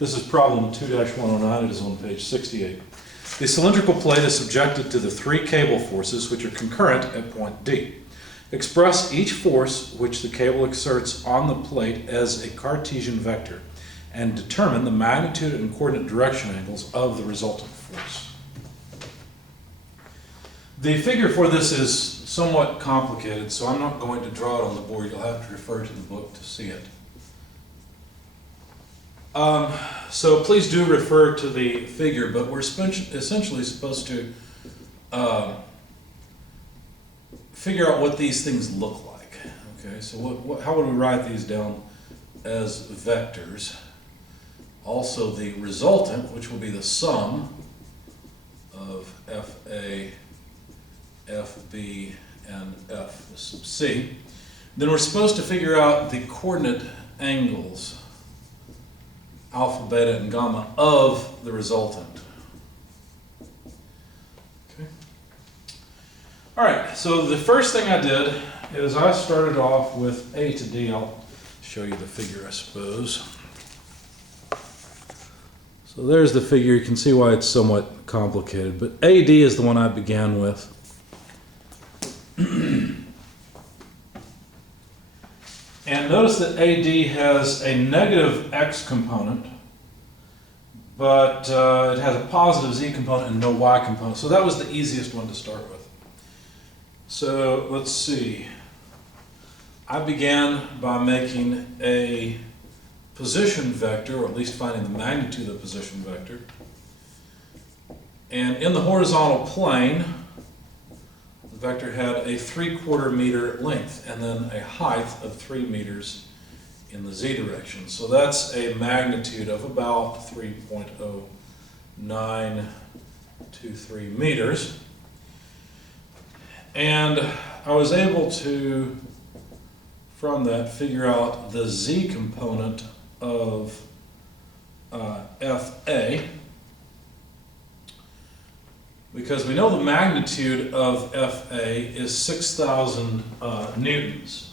This is problem 2-109. It is on page 68. The cylindrical plate is subjected to the three cable forces which are concurrent at point D. Express each force which the cable exerts on the plate as a Cartesian vector and determine the magnitude and coordinate direction angles of the resultant force. The figure for this is somewhat complicated, so I'm not going to draw it on the board. You'll have to refer to the book to see it. So please do refer to the figure, but we're essentially supposed to figure out what these things look like. Okay, so how would we write these down as vectors? Also the resultant, which will be the sum of FA, FB, and F sub C. Then we're supposed to figure out the coordinate angles, alpha, beta, and gamma, of the resultant. Okay. All right, so the first thing I did is I started off with A to D. I'll show you the figure, I suppose. So there's the figure. You can see why it's somewhat complicated, but AD is the one I began with. And notice that AD has a negative x component, but it has a positive z component and no y component. So that was the easiest one to start with. So let's see. I began by making a position vector, or at least finding the magnitude of the position vector. And in the horizontal plane, the vector had a 3/4 meter length and then a height of 3 meters in the z direction. So that's a magnitude of about 3.0923 meters. And I was able to, from that, figure out the z component of FA, because we know the magnitude of FA is 6,000 newtons.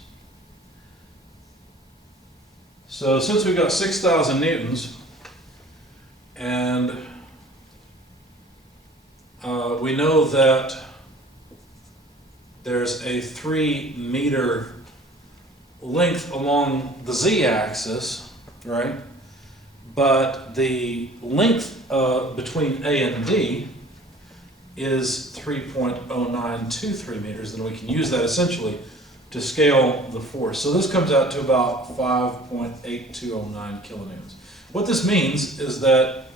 So since we've got 6,000 newtons, and we know that there's a 3 meter length along the z-axis, right? But the length between A and D is 3.0923 meters, then we can use that essentially to scale the force. So this comes out to about 5.8209 kilonewtons. What this means is that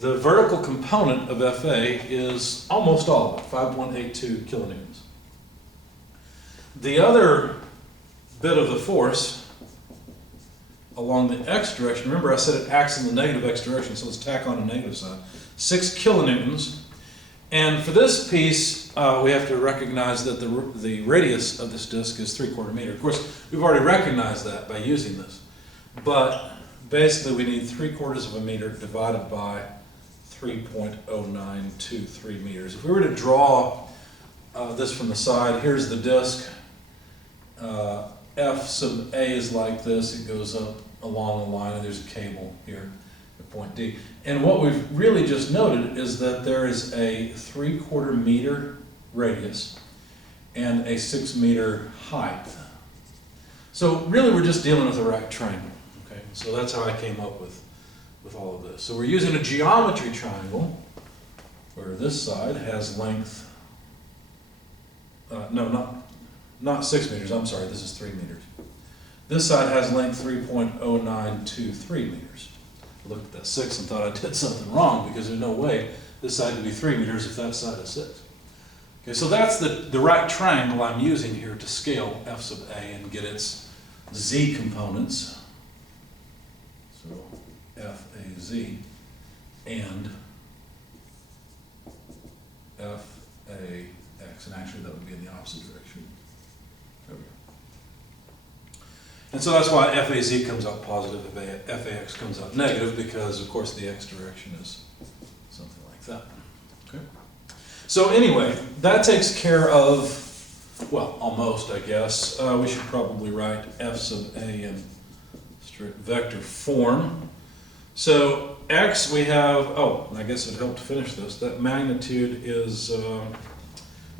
the vertical component of FA is almost all of it, 5.82 kilonewtons. The other bit of the force along the x direction, remember I said it acts in the negative x direction, so let's tack on a negative side, 6 kilonewtons. And for this piece, we have to recognize that the radius of this disk is 3/4 meter. Of course, we've already recognized that by using this. But basically, we need 3/4 of a meter divided by 3.0923 meters. If we were to draw this from the side, here's the disk. F sub A is like this. It goes up along the line, and there's a cable here at point D. And what we've really just noted is that there is a 3/4 meter radius and a 6 meter height. So really we're just dealing with a right triangle. Okay, so that's how I came up with all of this. So we're using a geometry triangle where this side has length, not 6 meters, I'm sorry, this is 3 meters. This side has length 3.0923 meters. I looked at that 6 and thought I did something wrong, because there's no way this side could be 3 meters if that side is 6. Okay, so that's the right triangle I'm using here to scale F sub A and get its z components. So FAZ and FAX, and actually that would be in the opposite direction. There we go. And so that's why FAZ comes out positive, FAX comes out negative, because of course the x direction is something like that. Okay. So anyway, that takes care of, well, almost, I guess. We should probably write F sub A in strict vector form. So x we have, oh, I guess it helped to finish this. That magnitude is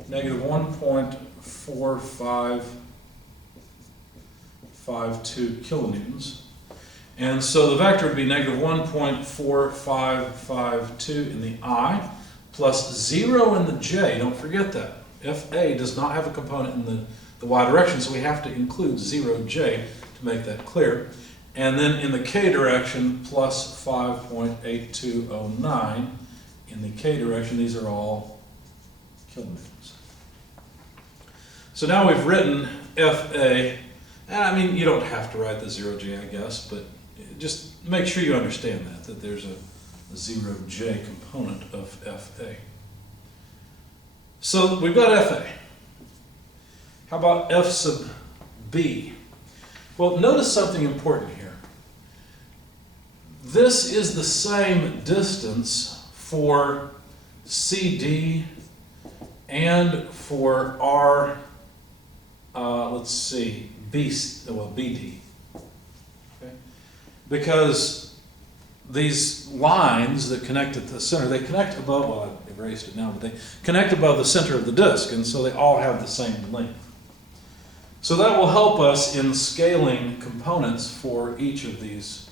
negative 1.4552 kilonewtons. And so the vector would be negative 1.4552 in the I plus 0 in the j. Don't forget that. FA does not have a component in the y direction, so we have to include 0j to make that clear. And then in the k direction, plus 5.8209 in the k direction. These are all kilonewtons. So now we've written FA, and I mean, you don't have to write the 0j, I guess, but just make sure you understand that there's a 0j component of FA. So we've got FA. How about F sub B? Well, notice something important here. This is the same distance for CD and for our, let's see, BD. Okay? Because these lines that connect at the center, they connect above, well, I erased it now, but they connect above the center of the disk, and so they all have the same length. So that will help us in scaling components for each of these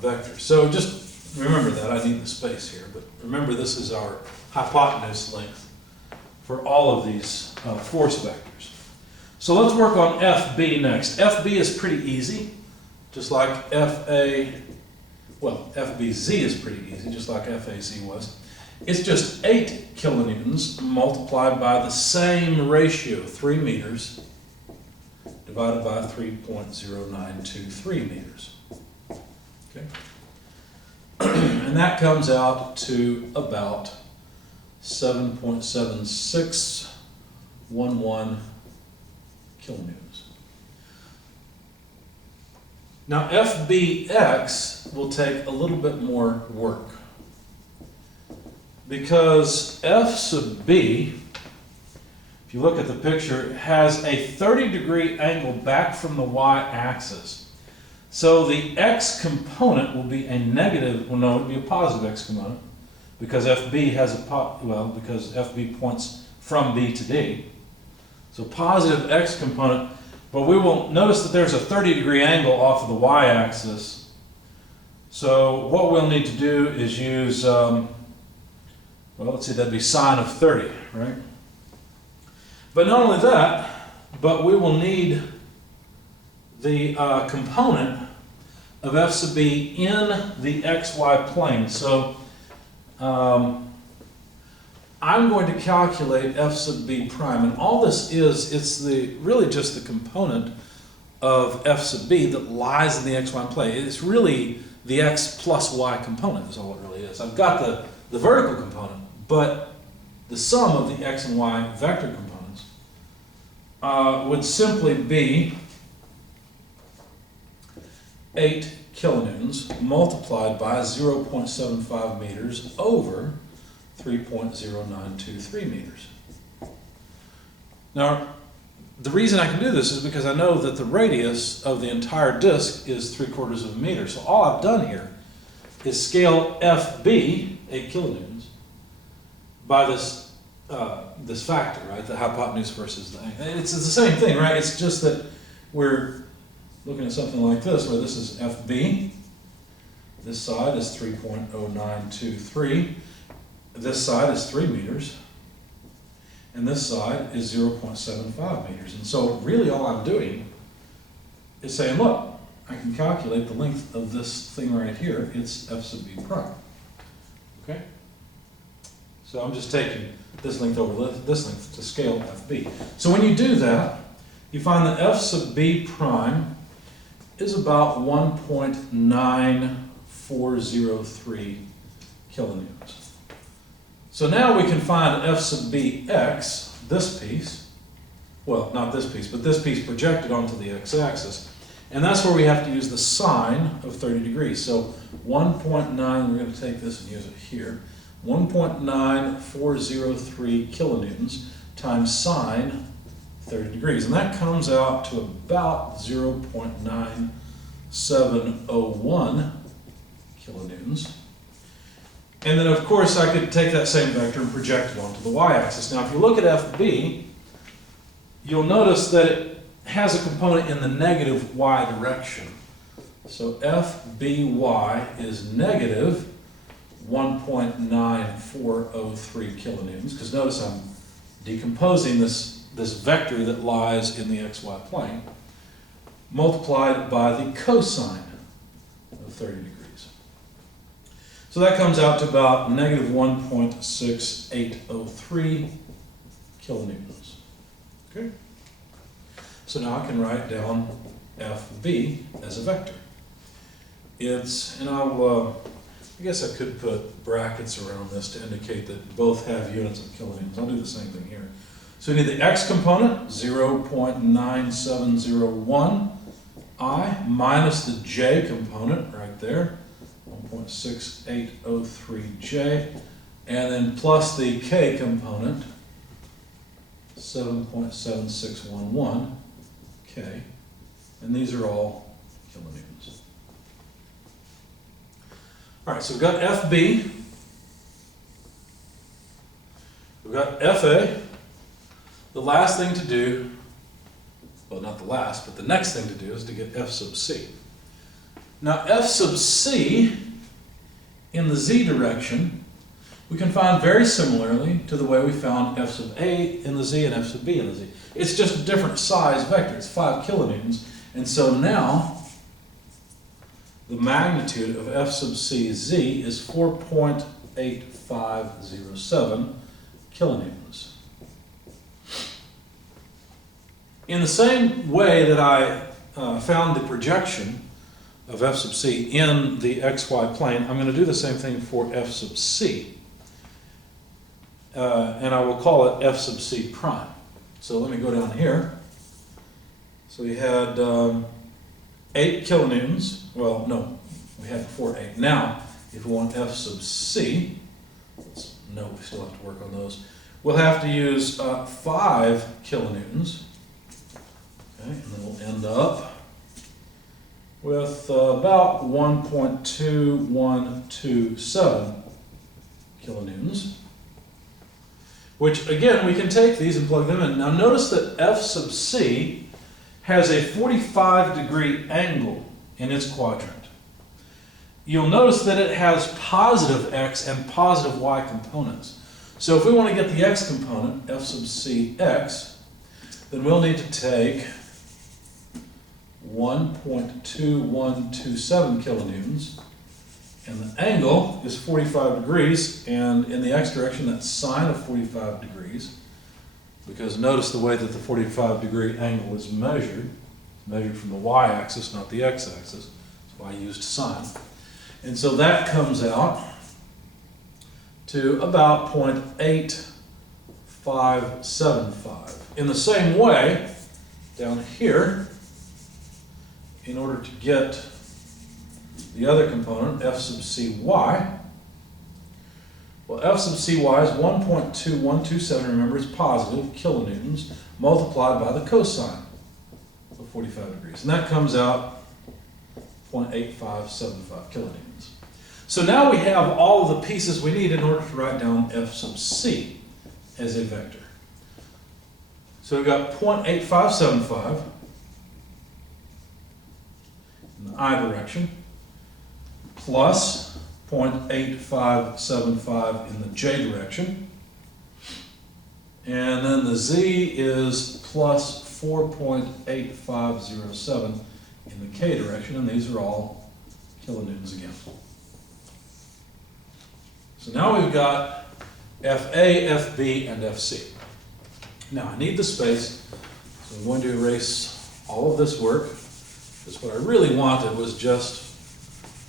vectors. So just remember that. I need the space here, but remember this is our hypotenuse length for all of these force vectors. So let's work on FB next. FB is pretty easy, just like FA, well, FBZ is pretty easy, just like FAZ was. It's just 8 kilonewtons multiplied by the same ratio, 3 meters, divided by 3.0923 meters. Okay? And that comes out to about 7.7611 kilonewtons. Now FBX will take a little bit more work, because F sub B, if you look at the picture, has a 30-degree angle back from the y-axis. So the x component will be a negative, well no, it would be a positive x component, because FB has a, because FB points from B to D. So positive x component, but we will notice that there's a 30-degree angle off of the y-axis. So what we'll need to do is use, well, let's see, that'd be sine of 30, right? But not only that, but we will need the component of F sub B in the xy plane. So I'm going to calculate F sub B prime, and all this is, it's really just the component of F sub B that lies in the xy plane. It's really the x plus y component is all it really is. I've got the vertical component, but the sum of the x and y vector components would simply be 8 kilonewtons multiplied by 0.75 meters over 3.0923 meters. Now, the reason I can do this is because I know that the radius of the entire disk is 3/4 of a meter. So all I've done here is scale FB, 8 kilonewtons, by this this factor, right? The hypotenuse versus the angle. It's the same thing, right? It's just that we're looking at something like this, where this is FB. This side is 3.0923. This side is 3 meters. And this side is 0.75 meters. And so really all I'm doing is saying, look, I can calculate the length of this thing right here. It's F sub B prime. Okay? So I'm just taking this length over this length to scale FB. So when you do that, you find that F sub B prime is about 1.9403 kilonewtons. So now we can find F sub Bx, this piece, well, not this piece, but this piece projected onto the x-axis. And that's where we have to use the sine of 30 degrees. So 1.9, we're going to take this and use it here, 1.9403 kilonewtons times sine 30 degrees. And that comes out to about 0.9701 kilonewtons. And then of course I could take that same vector and project it onto the y-axis. Now if you look at FB, you'll notice that it has a component in the negative y direction. So FBY is negative 1.9403 kilonewtons, because notice I'm decomposing this vector that lies in the xy plane, multiplied by the cosine of 30 degrees. So that comes out to about negative 1.6803 kilonewtons. Okay? So now I can write down FB as a vector. And I guess I could put brackets around this to indicate that both have units of kilonewtons. I'll do the same thing here. So we need the x component, 0.9701 I, minus the j component right there, 1.6803 j, and then plus the k component, 7.7611 k, and these are all kilonewtons. All right, so we've got FB, we've got FA. The last thing to do, well, not the last, but the next thing to do is to get F sub C. Now, F sub C in the z direction, we can find very similarly to the way we found F sub A in the z and F sub B in the z. It's just a different size vector. It's 5 kilonewtons. And so now, the magnitude of F sub C z is 4.8507 kilonewtons. In the same way that I found the projection of F sub C in the xy plane, I'm going to do the same thing for F sub C. And I will call it F sub C prime. So let me go down here. So we had 8 kilonewtons. Well, no, we had before 8. Now, if we want F sub C, no, we still have to work on those. We'll have to use 5 kilonewtons. Okay, and then we'll end up with about 1.2127 kilonewtons, which again, we can take these and plug them in. Now notice that F sub C has a 45-degree angle in its quadrant. You'll notice that it has positive x and positive y components. So if we want to get the x component, F sub C x, then we'll need to take 1.2127 kilonewtons, and the angle is 45 degrees, and in the x direction that's sine of 45 degrees, because notice the way that the 45-degree angle is measured. It's measured from the y-axis, not the x-axis. That's why I used sine. And so that comes out to about 0.8575. In the same way, down here, in order to get the other component, F sub Cy, well, F sub Cy is 1.2127, remember, it's positive kilonewtons, multiplied by the cosine of 45 degrees. And that comes out 0.8575 kilonewtons. So now we have all of the pieces we need in order to write down F sub C as a vector. So we've got 0.8575 in the I direction, plus 0.8575 in the j direction, and then the z is plus 4.8507 in the k direction, and these are all kilonewtons again. So now we've got FA, FB, and FC. Now I need the space, so I'm going to erase all of this work, because what I really wanted was just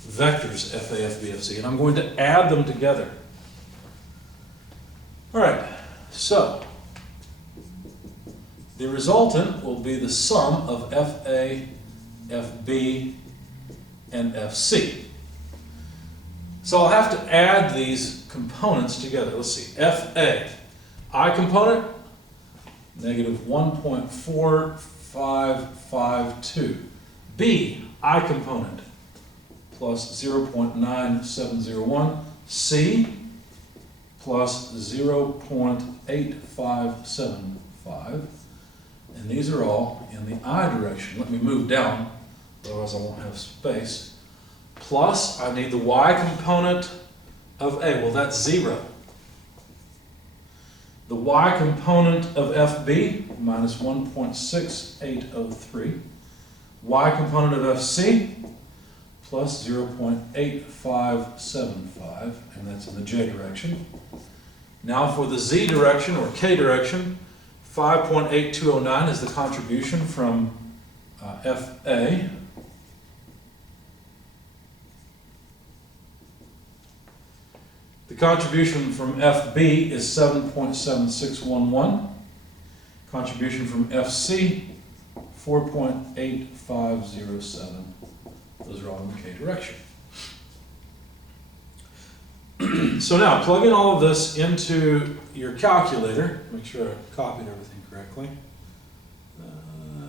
vectors FA, FB, FC, and I'm going to add them together. All right, so the resultant will be the sum of FA, FB, and FC. So I'll have to add these components together. Let's see, FA, I component, negative 1.4552. B, I component, plus 0.9701, C plus 0.8575, and these are all in the I direction. Let me move down, otherwise I won't have space. Plus, I need the Y component of A. Well, that's 0. The Y component of FB, minus 1.6803. Y component of FC, plus 0.8575, and that's in the J direction. Now for the Z direction, or K direction, 5.8209 is the contribution from FA. The contribution from FB is 7.7611. Contribution from FC, 4.8507. Those are all in the K direction. So now, plug in all of this into your calculator. Make sure I copied everything correctly.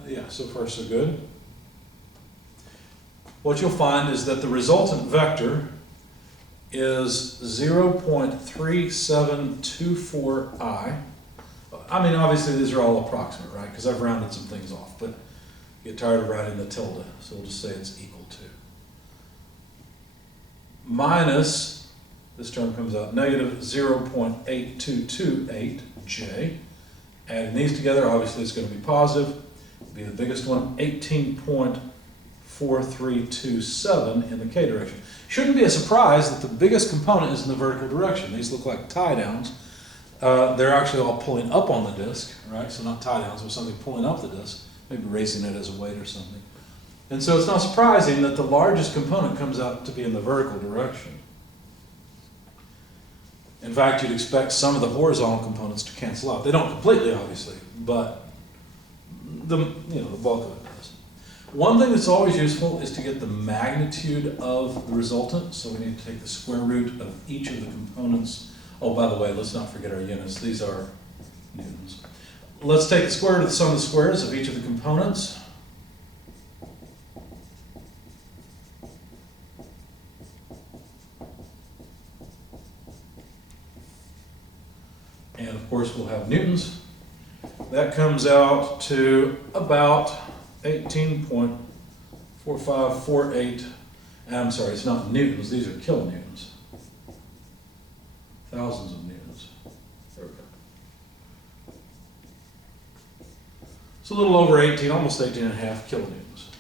Yeah, so far so good. What you'll find is that the resultant vector is 0.3724i. I mean, obviously these are all approximate, right? Because I've rounded some things off, but get tired of writing the tilde, so we'll just say it's equal to. Minus, this term comes out negative 0.8228j. Adding these together, obviously it's going to be positive. It'll be the biggest one, 18.4327 in the K direction. Shouldn't be a surprise that the biggest component is in the vertical direction. These look like tie downs. They're actually all pulling up on the disk, right? So not tie downs, but something pulling up the disk, maybe raising it as a weight or something. And so it's not surprising that the largest component comes out to be in the vertical direction. In fact, you'd expect some of the horizontal components to cancel out. They don't completely, obviously, but the bulk of it does. One thing that's always useful is to get the magnitude of the resultant. So we need to take the square root of each of the components. Oh, by the way, let's not forget our units. These are newtons. Let's take the square root of the sum of the squares of each of the components. And of course we'll have newtons. That comes out to about 18.4548. I'm sorry, it's not newtons, these are kilonewtons. Thousands of newtons. There we go. It's a little over 18, almost 18 and a half kilonewtons.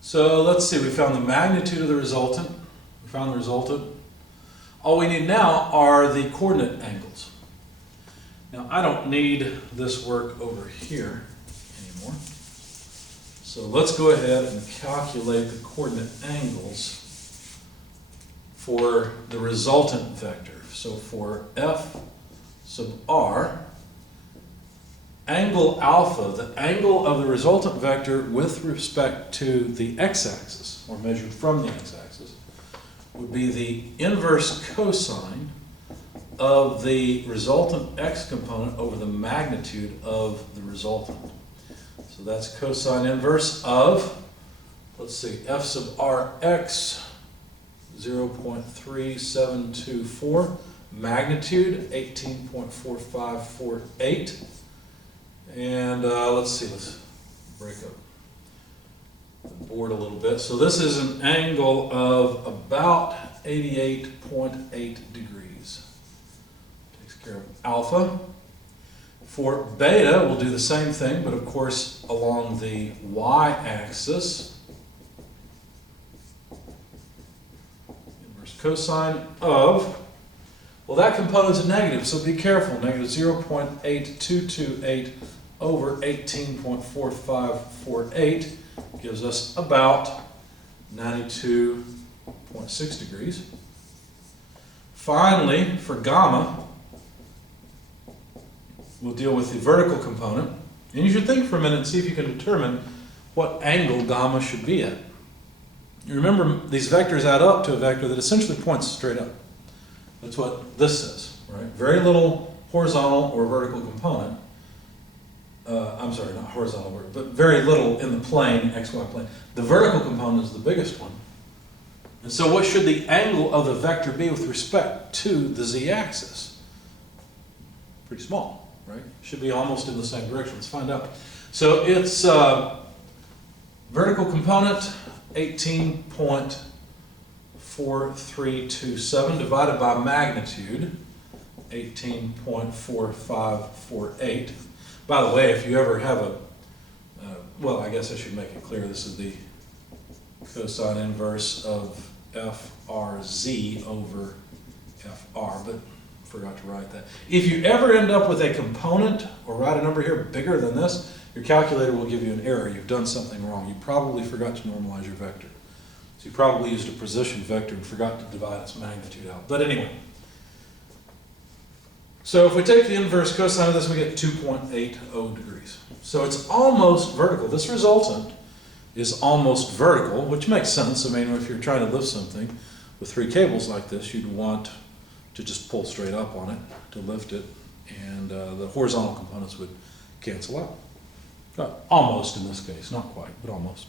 So let's see, we found the magnitude of the resultant. We found the resultant. All we need now are the coordinate angles. Now I don't need this work over here anymore. So let's go ahead and calculate the coordinate angles for the resultant vector. So for f sub r, angle alpha, the angle of the resultant vector with respect to the x-axis, or measured from the x-axis, would be the inverse cosine of the resultant x component over the magnitude of the resultant. So that's cosine inverse of, let's see, f sub rx, 0.3724, magnitude 18.4548, and let's break up the board a little bit. So this is an angle of about 88.8 degrees. Takes care of alpha. For beta, we'll do the same thing, but of course along the y-axis. Inverse cosine of, well, that component's a negative, so be careful. Negative 0.8228 over 18.4548 gives us about 92.6 degrees. Finally, for gamma, we'll deal with the vertical component. And you should think for a minute and see if you can determine what angle gamma should be at. You remember, these vectors add up to a vector that essentially points straight up. That's what this says, right? Very little horizontal or vertical component. I'm sorry, not horizontal, but very little in the plane, XY plane. The vertical component is the biggest one. And so what should the angle of the vector be with respect to the z-axis? Pretty small, right? Should be almost in the same direction. Let's find out. So it's vertical component 18.4327 divided by magnitude 18.4548. By the way, if you ever have a, well, I guess I should make it clear, this is the cosine inverse of FRZ over FR, but forgot to write that. If you ever end up with a component or write a number here bigger than this, your calculator will give you an error. You've done something wrong. You probably forgot to normalize your vector. So you probably used a position vector and forgot to divide its magnitude out. But anyway, so if we take the inverse cosine of this, we get 2.80 degrees. So it's almost vertical. This resultant is almost vertical, which makes sense. I mean, if you're trying to lift something with 3 cables like this, you'd want to just pull straight up on it to lift it, and the horizontal components would cancel out. Almost in this case, not quite, but almost.